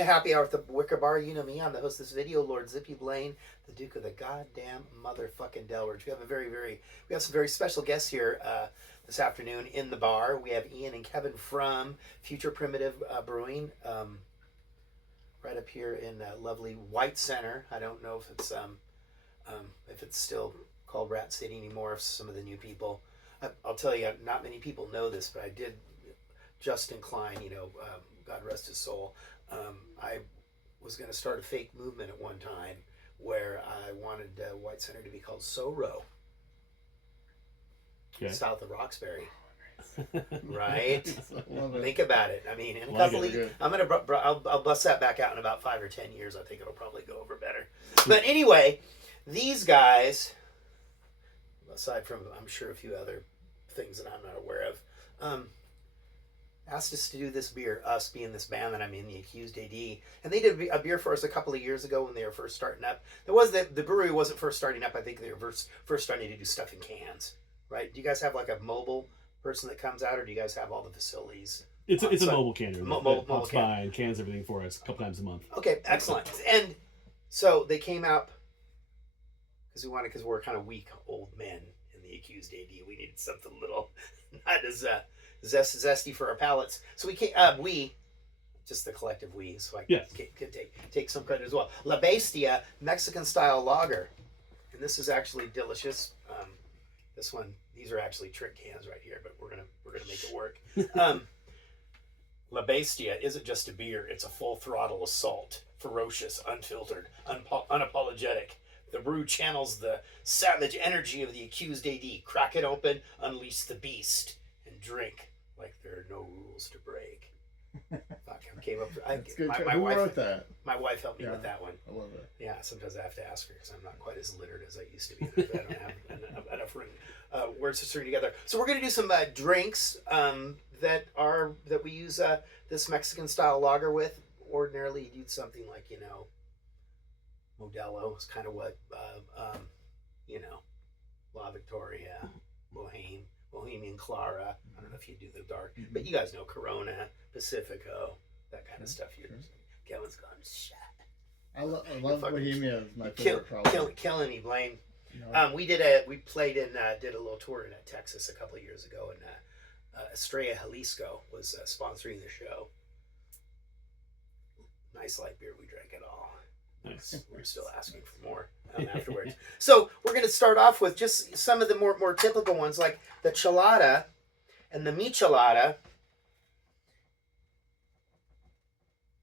to Happy Hour at the Wicker Bar. You know me. I'm the host of this video, Lord Zippy Blaine, the Duke of the goddamn motherfucking Delridge. We have some very special guests here this afternoon in the bar. We have Ian and Kevin from Future Primitive Brewing, right up here in lovely White Center. I don't know if it's still called Rat City anymore. If some of the new people, I'll tell you, not many people know this, but I did. Justin Klein, God rest his soul. I was going to start a fake movement at one time where I wanted White Center to be called Soro, south of Roxbury. Right? Think about it. I mean, in a couple of, I'll bust that back out in about 5 or 10 years. I think it'll probably go over better. But anyway, these guys, aside from I'm sure a few other things that I'm not aware of, asked us to do this beer, us being this band that I'm in, the Accused AD, and they did a beer for us a couple of years ago when they were first starting up. The brewery wasn't first starting up. I think they were first starting to do stuff in cans, right? Do you guys have like a mobile person that comes out, or do you guys have all the facilities? It's a mobile canner. Mobile pops by and cans everything for us a couple times a month. Okay, excellent. And so they came out because we're kind of weak old men in the Accused AD. We needed something a little not as zesty for our palates. So we just the collective we, so I could take some credit as well. La Bestia Mexican Style Lager, and this is actually delicious. This one, these are actually trick cans right here, but we're gonna make it work. La Bestia isn't just a beer; it's a full throttle assault, ferocious, unfiltered, unapologetic. The brew channels the savage energy of the Accused AD. Crack it open, unleash the beast, and drink like there are no rules to break. Fuck, I came up. Who wrote that? My wife helped me with that one. I love it. Yeah, sometimes I have to ask her because I'm not quite as literate as I used to be. I don't have enough words to string together. So we're gonna do some drinks that we use this Mexican style lager with. Ordinarily, you'd use something like Modelo is kind of what La Victoria, Bohemian Clara. I don't know if you do the dark, but you guys know Corona, Pacifico, that kind of stuff. Kevin's gone, shit. I love Bohemia. Is my favorite problem. Killing me, Blaine. We played in did a little tour in Texas a couple of years ago, and Estrella Jalisco was sponsoring the show. Nice light beer, we drank it all. Nice. We're still asking for more afterwards. So we're going to start off with just some of the more typical ones, like the chelada and the michelada.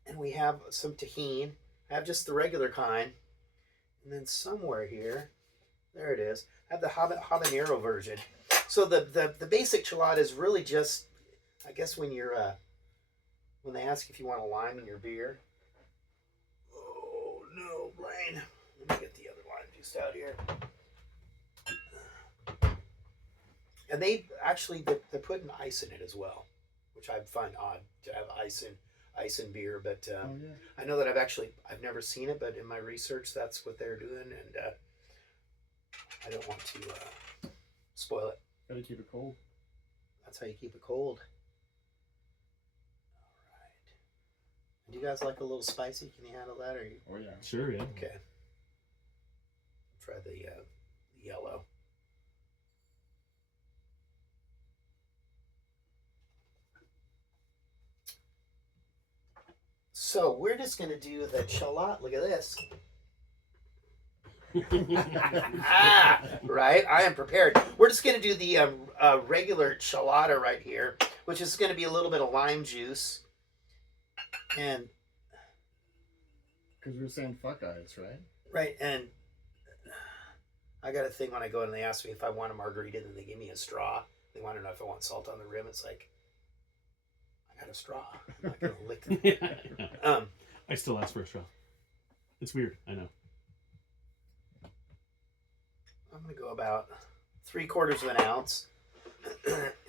And we have some tajin. I have just the regular kind. And then somewhere here, there it is, I have the habanero version. So the basic chelada is really just, I guess when they ask if you want a lime in your beer. No, Blaine. Let me get the other lime juice out here. And they're putting ice in it as well, which I find odd to have ice in beer. But I know that I've never seen it, but in my research, that's what they're doing, and I don't want to spoil it. Gotta keep it cold. That's how you keep it cold. Do you guys like a little spicy? Can you handle that? Oh yeah. Sure, yeah. Okay. Try the yellow. So we're just going to do the chelada. Look at this. Right? I am prepared. We're just going to do the regular chelada right here, which is going to be a little bit of lime juice. And because we're saying fuck eyes, right? Right, and I got a thing when I go in and they ask me if I want a margarita, then they give me a straw. They want to know if I want salt on the rim. It's like, I got a straw. I'm not gonna lick it. I still ask for a straw. It's weird, I know. I'm gonna go about 3/4 of an ounce.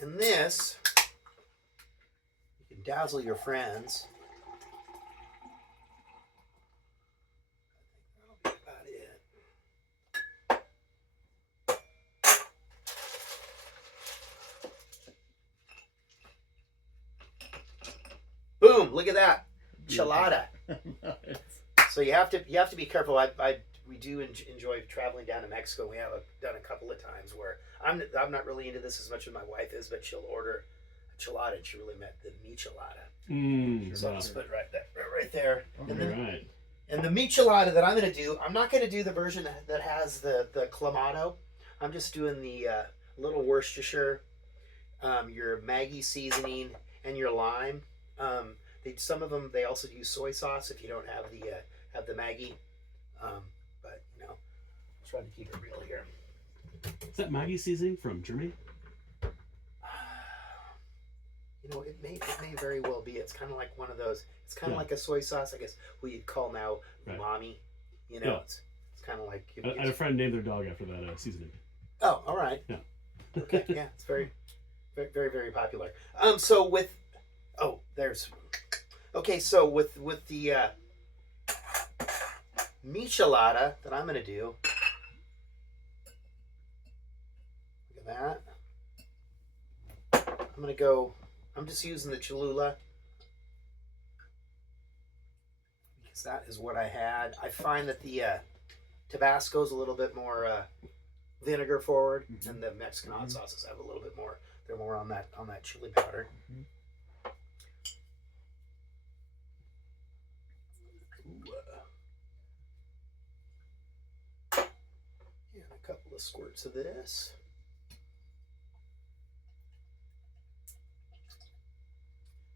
And this, you can dazzle your friends. Boom, look at that. Chelada. So you have to be careful. We do enjoy traveling down to Mexico. We have done a couple of times where I'm not really into this as much as my wife is, but she'll order a chelada, and she really meant the michelada. So I'll just put it right there. And the michelada that I'm going to do, I'm not going to do the version that has the clamato. I'm just doing the little Worcestershire, your Maggi seasoning, and your lime. Some of them, they also use soy sauce if you don't have the Maggi. But I'm trying to keep it real here. Is that Maggi seasoning from Germany? It may very well be. It's kind of like one of those. It's kind of like a soy sauce, I guess. What you'd call now umami. It's kind of like. I had a friend named their dog after that seasoning. Oh, all right. Yeah. Okay. Yeah, it's very, very, very, very popular. So with, So with the michelada that I'm gonna do. Look at that. I'm just using the Cholula because that is what I had. I find that the Tabasco is a little bit more vinegar forward, and the Mexican hot sauces have a little bit more. They're more on that chili powder. And a couple of squirts of this.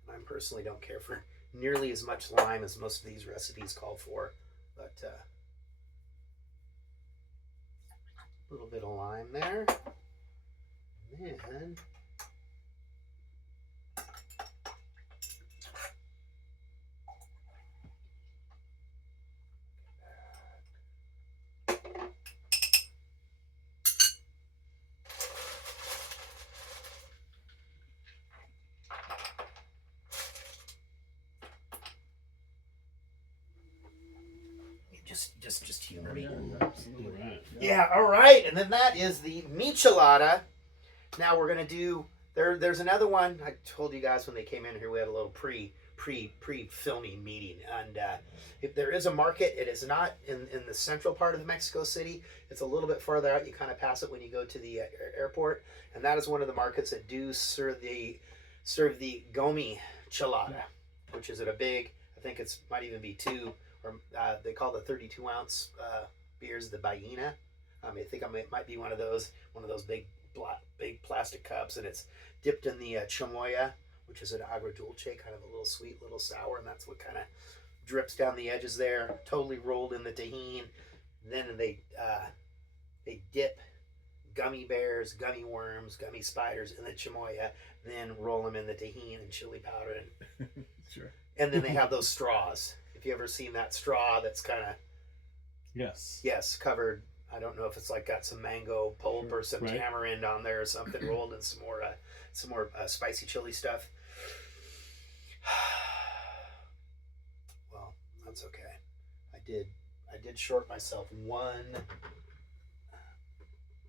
I personally don't care for nearly as much lime as most of these recipes call for, but a little bit of lime there. And then just humor me. Yeah, all right. And then that is the michelada. Now we're gonna do there's another one. I told you guys when they came in here we had a little pre-filming meeting, and if there is a market, it is not in the central part of Mexico City. It's a little bit farther out. You kind of pass it when you go to the airport, and that is one of the markets that do serve the gomi chelada, which is at a big. I think it's might even be two, or they call the 32-ounce beers the ballena. I think it might be one of those big plastic cups, and it's dipped in the chamoya, which is an agua dulce, kind of a little sweet, little sour, and that's what kind of drips down the edges there. Totally rolled in the tahini. Then they dip gummy bears, gummy worms, gummy spiders in the chamoya, then roll them in the tahini and chili powder. Sure. And then they have those straws. If you ever seen that straw that's kind of yes covered. I don't know if it's like got some mango pulp or some tamarind on there or something, rolled in some more spicy chili stuff. Well, that's okay. I did short myself one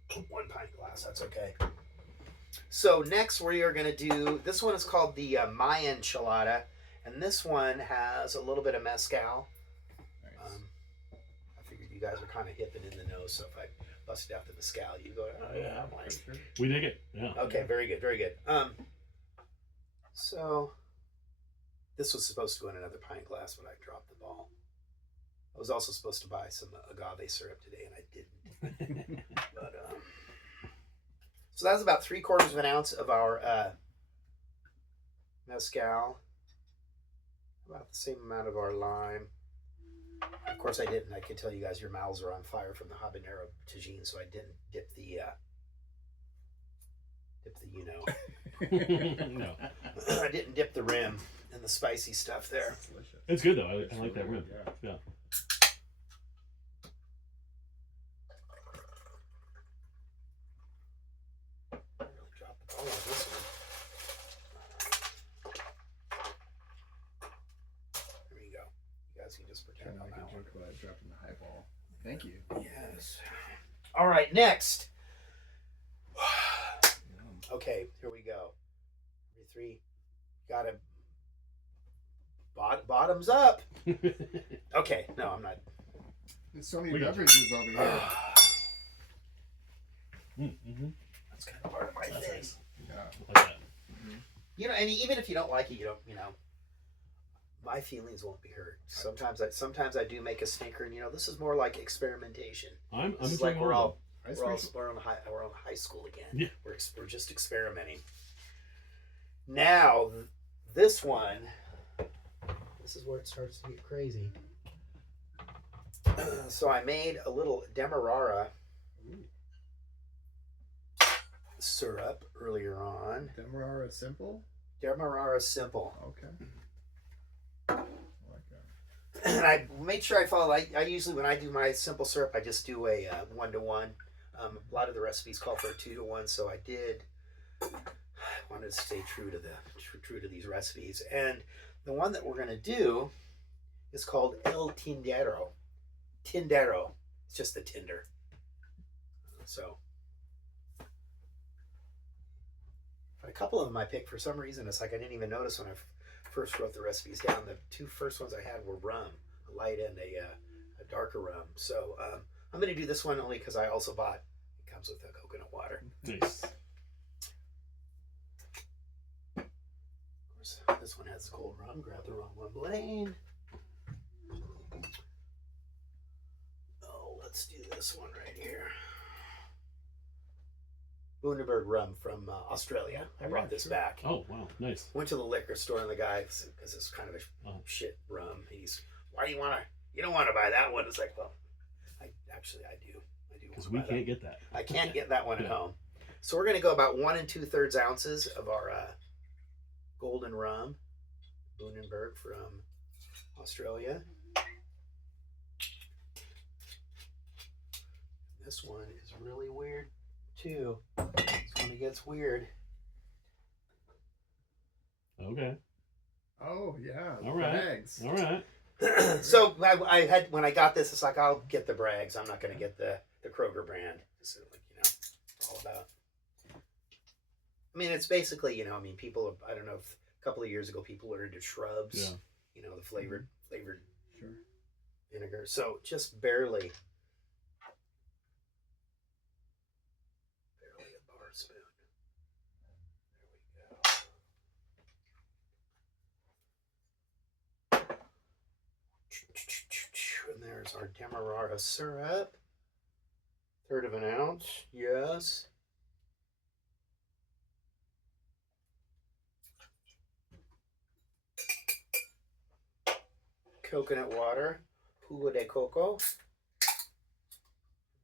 pint glass. That's okay. So next we are going to do, this one is called the Mayan Chelada, and this one has a little bit of mezcal. You guys are kind of hip and in the nose, so if I busted out the mezcal, you go, oh yeah, I'm like, we dig it. Yeah. Okay, very good, very good. So this was supposed to go in another pint glass, but I dropped the ball. I was also supposed to buy some agave syrup today, and I didn't. But so that's about 3/4 of an ounce of our mezcal. About the same amount of our lime. Of course, I didn't. I can tell you guys, your mouths are on fire from the habanero tagine, so I didn't dip the No. I didn't dip the rim in the spicy stuff there. It's good though. I like that rim. Yeah. I really dropped the ball on this one. There you go. You guys can just pretend on that one. Dropping the high ball. Thank you. Yes. All right, next. Okay, here we go. 3. Gotta Bottoms up. Okay, no, I'm not. There's so many beverages over here. Mm-hmm. That's kind of part of my thing. Nice. Yeah. Like that. You know, and even if you don't like it, you don't. You know, my feelings won't be hurt. Sometimes I do make a stinker, and this is more like experimentation. I'm It's enjoying like we're all on high school again. Yeah. We're just experimenting. Now, this one, this is where it starts to get crazy. So I made a little Demerara syrup earlier on. Demerara Simple? Demerara Simple. Okay. I like that. And I made sure I follow. I usually, when I do my simple syrup, I just do a 1-to-1. A lot of the recipes call for a 2-to-1, so I wanted to stay true to these recipes. And the one that we're going to do is called El Tindero. Tindero. It's just the tinder. So a couple of them I picked for some reason. It's like I didn't even notice when I first wrote the recipes down. The two first ones I had were rum, a light and a darker rum. So I'm going to do this one only because I also bought. It comes with a coconut water. Nice. Of course, this one has cold rum. Grab the wrong one, Blaine. Oh, let's do this one right here. Bundaberg rum from Australia. I brought this back. Oh, wow. Nice. Went to the liquor store and the guy, because it's kind of a shit rum. Why do you don't want to buy that one? It's like, well, I do. Because we can't get that. I can't get that one at home. So we're going to go about 1 2/3 ounces of our golden rum, Bundaberg from Australia. This one is really weird too. This one gets weird. Okay. Oh yeah. All right. Bags. All right. So I had when I got this, it's like I'll get the Bragg's. I'm not going to get the Kroger brand. It's like all about. I mean, it's basically people. I don't know if a couple of years ago people were into shrubs. Yeah. The flavored Sure. vinegar. So just barely a bar spoon. There we go. And there's our Demerara syrup. 1/3 of an ounce. Yes. Coconut water. Jugo de coco.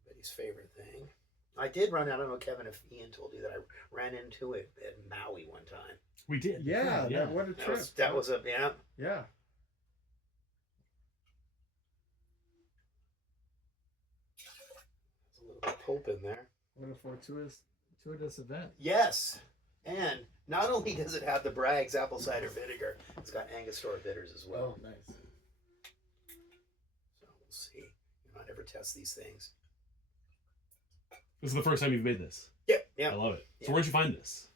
Everybody's favorite thing. I did run, I don't know, Kevin, if Ian told you that I ran into it at Maui one time. We did. Yeah. What a trip. That was a, Yeah. There's a little bit of pulp in there. What a fortuitous event. Yes. And not only does it have the Bragg's apple cider vinegar, it's got Angostura bitters as well. Oh, nice. So we'll see. I never test these things. This is the first time you've made this. Yep. I love it. So where'd you find this?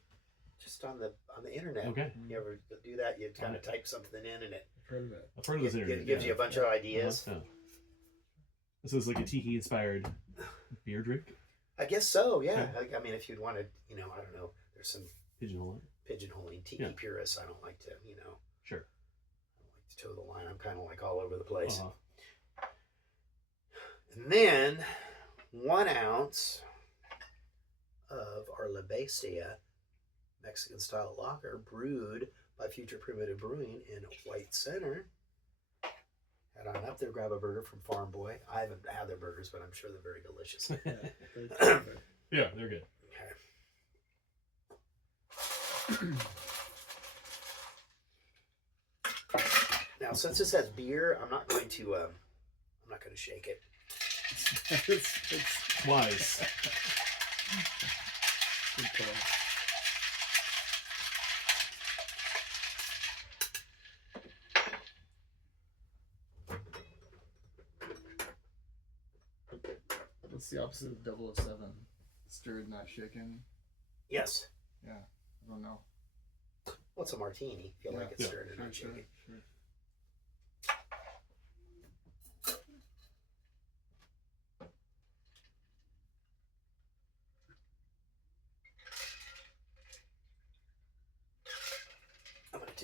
Just on the internet. Okay. You ever do that? You kind of type something in and it I've heard of it. I've heard of this interview. gives you a bunch of ideas. Yeah. This is like a tiki inspired beer drink. I guess so. Yeah. I mean, if you'd want to, I don't know. There's some pigeonholing tiki purists. I don't like to, Sure. I don't like to toe the line. I'm kind of like all over the place. Uh-huh. And then 1 ounce of our La Bestia Mexican Style Lager, brewed by Future Primitive Brewing in White Center. Head on up there, grab a burger from Farm Boy. I haven't had their burgers, but I'm sure they're very delicious. Yeah, they're good. Okay. Now, since this has beer, I'm not going to shake it. It's Wise. good call. What's the opposite of 007? Stirred, not shaken. Yes. Yeah, I don't know. Well, it's a martini. Feel like it's stirred and not shaken. Sure.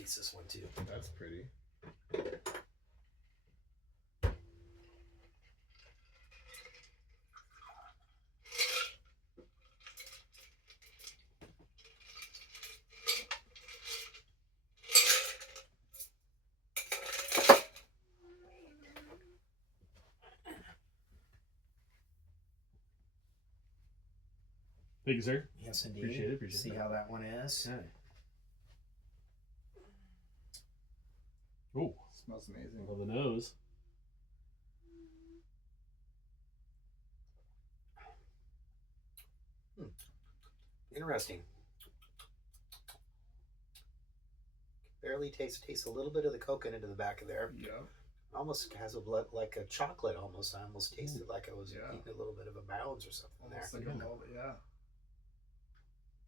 taste this one too. That's pretty. Thank you, sir. Yes, indeed. Appreciate it. See how that one is. Okay. Oh, Smells amazing. love the nose. Interesting. Barely taste a little bit of the coconut in the back of there. Yeah. Almost has a blood like a chocolate. Almost, I almost tasted like I was Yeah. eating a little bit of a Bounds or something Almost there. like a malt, yeah.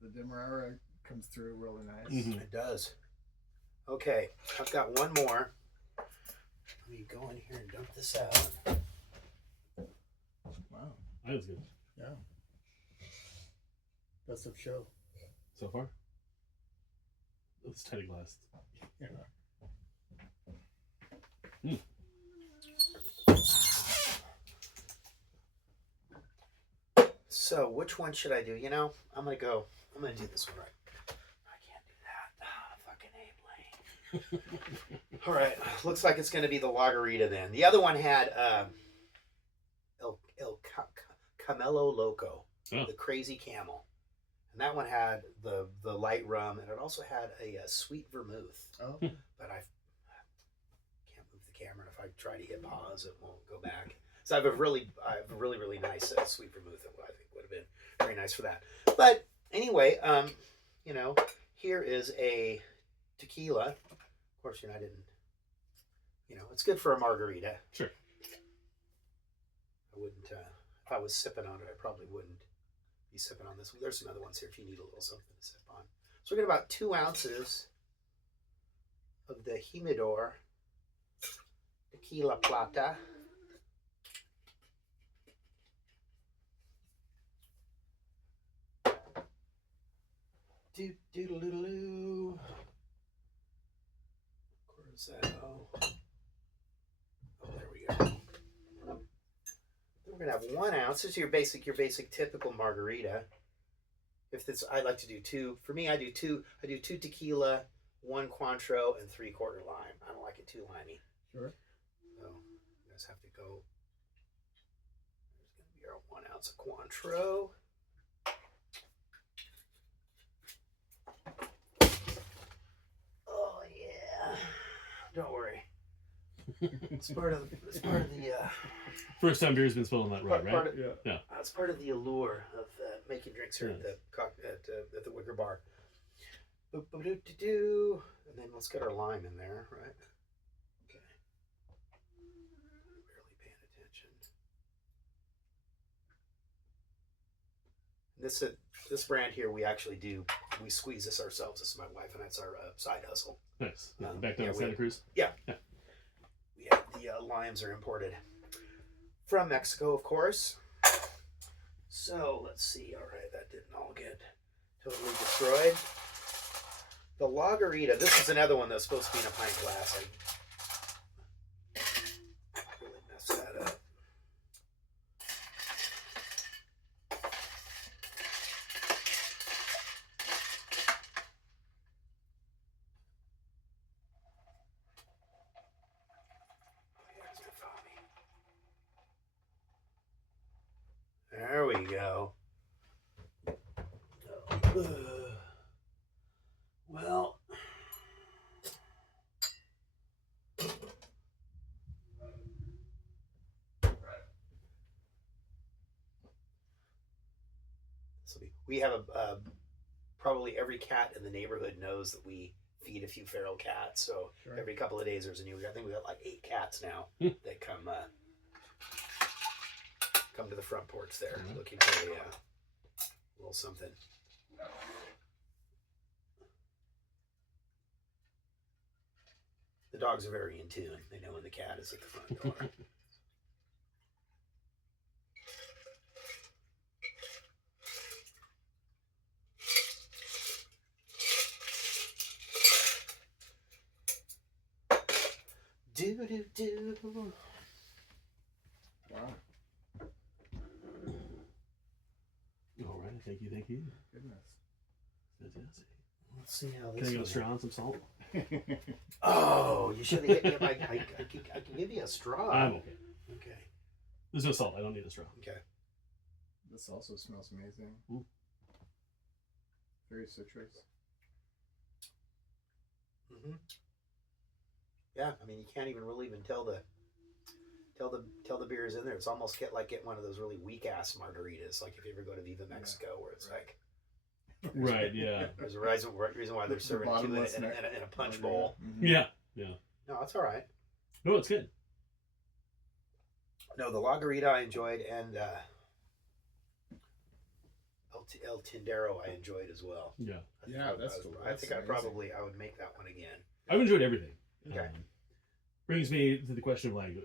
The Demerara comes through really nice. Mhm. It does. Okay, I've got one more. Let me go in here and dump this out. Wow. That was good Yeah. Best of show. so far. Let's try to glass. Yeah. So, which one should I do? You know, I'm gonna do this one right. I can't do that. Fucking A-Lane. All right, looks like it's gonna be the Lagarita then. The other one had El Camelo Loco, Oh. the Crazy Camel, and that one had the light rum, and it also had a sweet vermouth. Oh. But I can't move the camera, and if I try to hit pause, it won't go back. So I have a really nice sweet vermouth that I think would have been very nice for that. But anyway, you know, here is a tequila. Of course, you know, I didn't. You know, it's good for a margarita. Sure. I wouldn't. If I was sipping on it, I probably wouldn't be sipping on this one. There's some other ones here if you need a little something to sip on. So we're gonna about 2 ounces of the Humidor Tequila Plata. Do-do-do-do-do. Corsao. Oh, there we go. Then we're gonna have 1 ounce. This is your basic typical margarita. If this, I like to do two. For me, I do two tequila, 1 Cointreau, and 3/4 lime. I don't like it too limey. Sure. So you guys have to go. There's gonna be our 1 ounce of Cointreau. Oh yeah. Don't worry. It's part of the First time beer's been spilled on that rod, right? Yeah. It's part of the allure of making drinks here at the Wicker Bar. Boop-a-doo-doo-doo. And then let's get our lime in there, right? Okay. Barely paying attention. This brand here, we squeeze this ourselves. This is my wife and that's our side hustle. Nice. Back down in Santa Cruz. Yeah. We have the limes are imported from Mexico, of course. So let's see. All right, that didn't all get totally destroyed. The Lagarita. This is another one that's supposed to be in a pint glass. I really messed that up. There we go. Well, we have probably every cat in the neighborhood knows that we feed a few feral cats. So Sure. every couple of days there's a new. I think we got like 8 cats now that come to the front porch there looking for a little something. The dogs are very in tune. They know when the cat is at the front door. Do do do. Wow. All right, thank you. Goodness. Fantastic. Let's see how Can this I get a one- straw and some salt? Oh, you should have hit me. I can give you a straw. I'm okay. Okay. There's no salt. I don't need a straw. Okay. This also smells amazing. Ooh. Very citrus. Mm-hmm. Yeah, I mean, you can't even really tell the beer is in there. It's almost get one of those really weak ass margaritas, like if you ever go to Viva Mexico, where it's like Right. Yeah. there's a reason why they're serving two in a punch bowl. Mm-hmm. Yeah. No, it's all right. No, it's good. No, the Lagarita I enjoyed, and El Tindero I enjoyed as well. Yeah. Yeah, I think I would make that one again. I've enjoyed everything. Okay. Brings me to the question of like,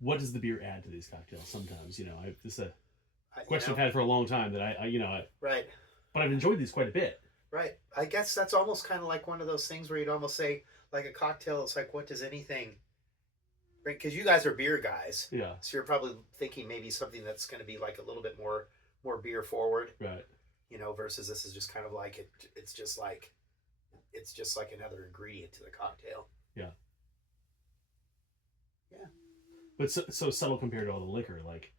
what does the beer add to these cocktails? Sometimes, this is a question I've had for a long time that I Right. But I've enjoyed these quite a bit. Right. I guess that's almost kind of like one of those things where you'd almost say, like a cocktail, it's like, what does anything bring? Because you guys are beer guys. Yeah. So you're probably thinking maybe something that's going to be like a little bit more beer forward. Right. Versus this is just kind of like it's just like another ingredient to the cocktail. Yeah. Yeah. But so subtle compared to all the liquor, like,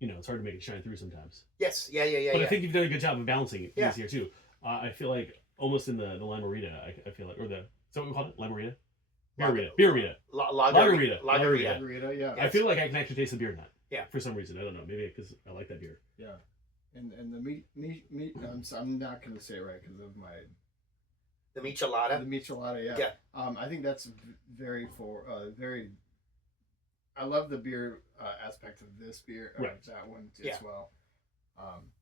it's hard to make it shine through sometimes. Yes. Yeah. But I think you've done a good job of balancing it Yeah. here too. I feel like almost in the Lamarita, I feel like, or is that what we call it? Lamarita? Beerita. Lagarita. Margarita, yeah. I feel like I can actually taste the beer nut. Yeah. For some reason. I don't know. Maybe because I like that beer. Yeah. And the meat I'm not going to say it right because of The michelada. the michelada, yeah. Yeah. I think that's very I love the beer aspect of this beer, Right. that one Yeah. as well.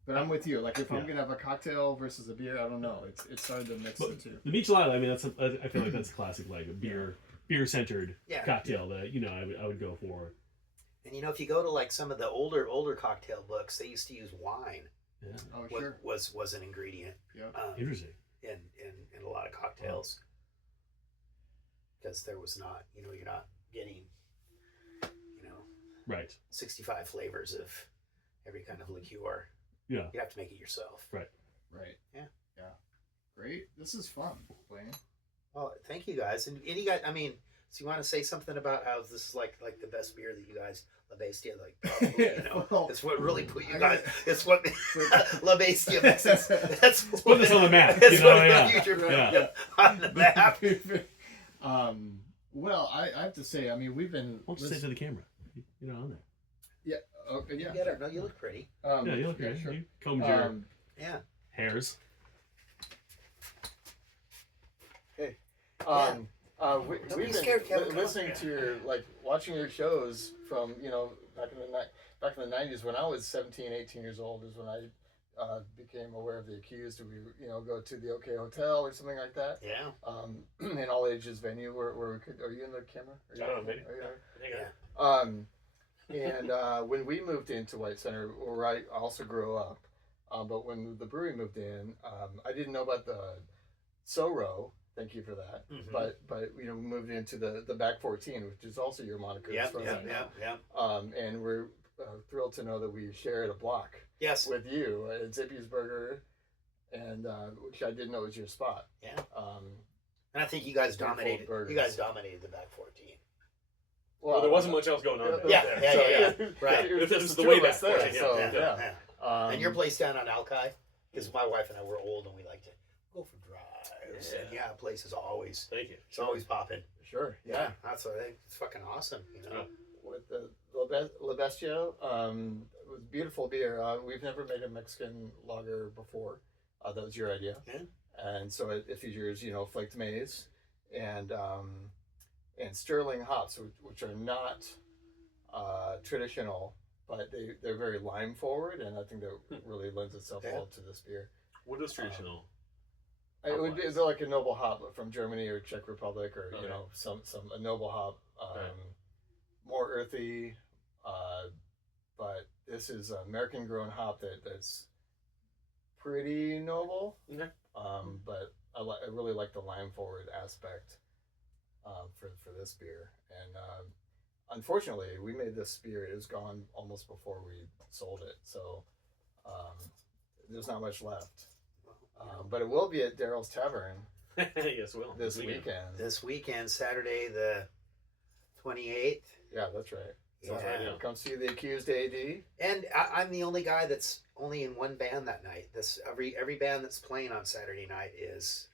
But I'm with you. Like if I'm Yeah. gonna have a cocktail versus a beer, I don't know. It's hard to mix the two. The michelada, I mean, I feel like that's a classic, like a beer centered Yeah. cocktail that I would go for. And if you go to like some of the older cocktail books, they used to use wine. Yeah. Oh sure. Was an ingredient. Yeah. Interesting. In a lot of cocktails. Because there was not, you're not getting, Right. 65 flavors of every kind of liqueur. Yeah. You have to make it yourself. Right. Yeah. Yeah. Great. This is fun, Blaine. Well, thank you guys. And you guys, so you want to say something about how this is like the best beer that you guys, La Bestia, like, probably, Well, it's what really put you I guys, got- it's what, La Bestia, that's Put this on the map. That's what Yeah. Future Yeah. on the map. Well, I have to say, we've been. I'll just say to the camera. You're not on there. Yeah. Okay. Yeah. You get it. No, you look pretty. Yeah, you look good. Sure. You combed your Yeah. hairs. We've Don't be been scared, Kevin. Come listening on. to your watching your shows from back in the 90s when I was 17, 18 years old is when I became aware of the accused. We go to the OK Hotel or something like that. Yeah. An all ages venue where we could. Are you in the camera? I don't know, maybe. Are you there? And when we moved into White Center, where I also grew up, but when the brewery moved in, I didn't know about the Soro. Thank you for that. Mhm. But we moved into the back 14, which is also your moniker. Yeah. as far as I know. Yeah. And we're thrilled to know that we shared a block Yes. with you at Zippy's Burger, and which I didn't know was your spot. Yeah. And I think you guys Beautiful dominated. burgers. You guys dominated the back 14. Well, there wasn't much else going on there. Yeah. Right. It was This just is the the way way back back there. then, So Yeah. yeah. And your place down on Alki, because my wife and I were old and we like to go for drives. And Yeah. place is always Thank you. it's always popping. Sure. Yeah, that's it's fucking awesome. With the La Bestia, it was beautiful beer. We've never made a Mexican lager before. That was your idea. Yeah. And so it features, flaked maize and sterling hops, which are not traditional, but they're very lime forward, and I think that really lends itself well to this beer. What is traditional? It would be like a noble hop from Germany or Czech Republic, or Okay. a noble hop, more earthy. But this is an American grown hop that's pretty noble. Okay. But I really like the lime forward aspect. for this beer. And unfortunately, we made this beer. It was gone almost before we sold it, so there's not much left. But it will be at Daryl's Tavern. Yes, will This weekend. This weekend, Saturday the 28th. Yeah, that's right. So Yeah. come see the Accused AD. And I'm the only guy that's only in one band that night. This every band that's playing on Saturday night is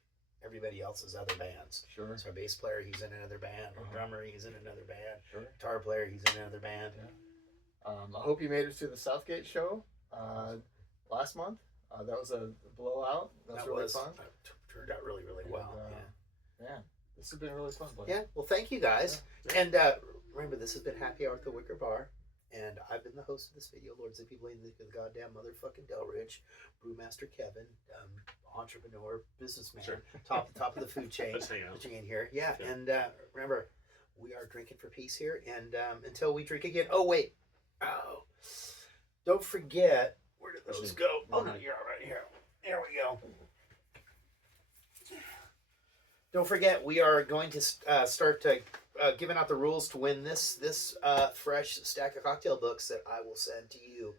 everybody else's other bands. Sure. So our bass player, he's in another band. Our drummer, he's in another band. Sure. Guitar player, he's in another band. Yeah. I hope you made it to the Southgate show last month. That was a blowout. That was really fun. Turned out really, really well. Yeah. This has been really fun, Blake. Yeah. Well, thank you guys. Yeah. And remember, this has been Happy Hour at the Wicker Bar. And I've been the host of this video, Lord Zippy Blaine, the goddamn motherfucking Delridge, Brewmaster Kevin, entrepreneur, businessman, Sure. top of the food chain. Let's hang out. Here. Yeah. Okay. And remember, we are drinking for peace here. And until we drink again. Oh, wait. Oh. Don't forget. Where did those go? Oh, no, you're all right here. There we go. Don't forget, we are going to start giving out the rules to win this fresh stack of cocktail books that I will send to you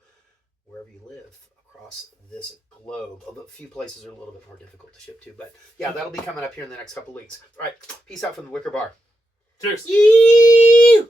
wherever you live across this globe. Although a few places are a little bit more difficult to ship to. But yeah, that'll be coming up here in the next couple of weeks. All right, peace out from the Wicker Bar. Cheers. Yee!